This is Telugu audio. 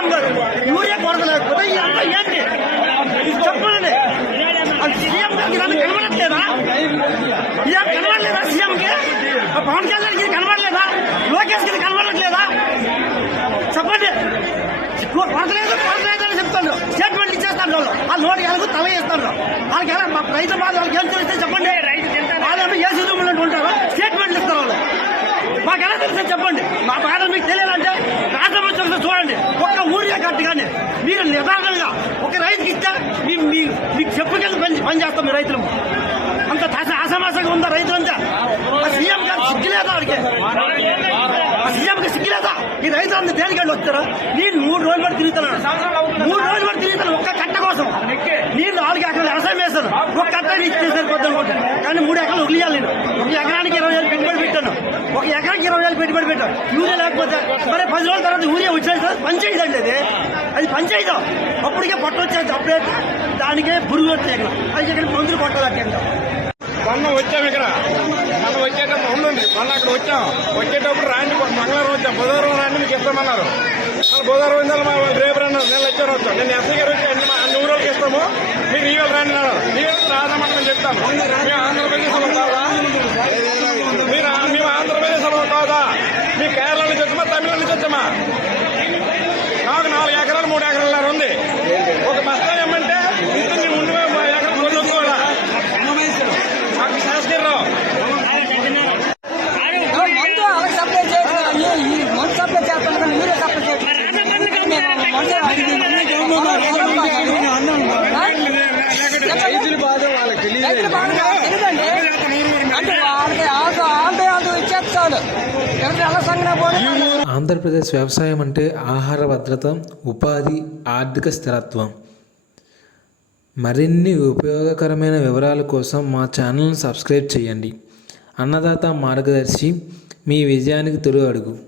సీఎం గారు యూరియా కొరత లేకపోతే ఇదంతా ఏంటి? చెప్పండి అది సీఎం గారికి నన్ను కనబడట్లేదా? ఇదేం కనబడలేదా సీఎంకి? పవన్ కళ్యాణ్కి ఇది కనబడలేదా? లోకేష్కి ఇది కనబడట్లేదా? చెప్పండి. కొరత లేదు కొరత లేదు అని చెప్తాను స్టేట్మెంట్ ఇచ్చేస్తాను వాళ్ళు. ఆ నోటి ఎలాగో తల వేస్తాను వాళ్ళకి ఎలా రైతు బాధ వాళ్ళకి ఏం తెలిస్తే చెప్పండి? వాళ్ళు ఏ రూమ్లో ఉంటారో స్టేట్మెంట్ ఇస్తారు వాళ్ళు మాకు ఎలా తెలుసు చెప్పండి మా బాధ మీకు తెలియాలంటే రాష్ట్రం వచ్చి చూడండి ఒక్క ఊరియా కట్టు కానీ మీరు నిదానంగా ఒక రైతుకి ఇస్తే మీ మీ మీకు చెప్పు కింద పని చేస్తాం మీ రైతులు. అంత దశ ఉందా రైతులంతా? ఆ సీఎం గారు సిగ్గులేదా వాడికి ఆ సీఎంకి సిగ్గులేదా? ఈ రైతులంతా దేనికండి వస్తారా? నేను మూడు రోజులు పడి తిరుగుతున్నాను మూడు రోజులు పడి తిరుగుతాను ఒక్క కట్ట కోసం. నేను నాలుగు ఎకరాలు వ్యవసాయం వేస్తాను ఒక కట్ట ఇస్తే సరిపోద్ది కానీ మూడు ఎకరాలు వదిలేయాలి నేను. ఒక ఎకరానికి ఇరవై వేలు పెట్టుబడి పెట్టాను. ఒక ఎకరానికి ఇరవై వేలు పెట్టుబడి పెట్టాను. యూరియా లేకపోతే మరి పది రోజుల తర్వాత యూరియా వచ్చేది పని చేయదండి అది. అది పంచాయతీ అప్పటికే పొట్ట వచ్చేది అప్పుడైతే దానికే పురుగు వచ్చాయి అది ఇక్కడ మందులు కొట్టాలి మొన్న వచ్చాం ఇక్కడ. మొన్న వచ్చేటప్పుడు ఉండండి. మొన్న అక్కడ వచ్చాం. వచ్చేటప్పుడు రాండి. మంగళవారం వచ్చాం. బుధవారం రాండి. మీకు ఇస్తామన్నారు మళ్ళీ బుధవారం వచ్చిందా మా రేపు రండి. నెల వచ్చారు వచ్చాం నేను ఎస్ఐ గారు వచ్చి అన్ని అన్ని ఊరోళ్ళకి ఇస్తాము. మీరు ఈ వేళ రండి అన్నారు. ఈ వేళ రాదామని నేను చెప్తాను మేము ఆంధ్రప్రదేశ్ వాళ్ళు కాదా మీరు ఆ- మేము ఆంధ్రప్రదేశ్ వాళ్ళు కాదా మీ కేరళ నుంచి వచ్చామా తమిళ నుంచి వచ్చామా నాకు నాలుగు ఎకరాలు మూడు ఎకరాలు ఉంది ఒక బస్తా ఏమంటే ఇంత ముందు ఎకరం కొనుక్కోవాలా మాకు శాసనరావు మందు అలాగే సప్లై చేస్తున్నారు ఈ మందు సప్లై చేస్తున్నారు కానీ మీరే సప్లై బాధ వాళ్ళకి అంటే వాళ్ళకి ఇచ్చేస్తాడు ఎవరి సంఘటన పోనీ ఆంధ్రప్రదేశ్ వ్యవసాయం అంటే ఆహార భద్రత ఉపాధి ఆర్థిక స్థిరత్వం. మరిన్ని ఉపయోగకరమైన వివరాల కోసం మా ఛానల్ని సబ్స్క్రైబ్ చేయండి. అన్నదాత మార్గదర్శి మీ విజయానికి తొలి అడుగు.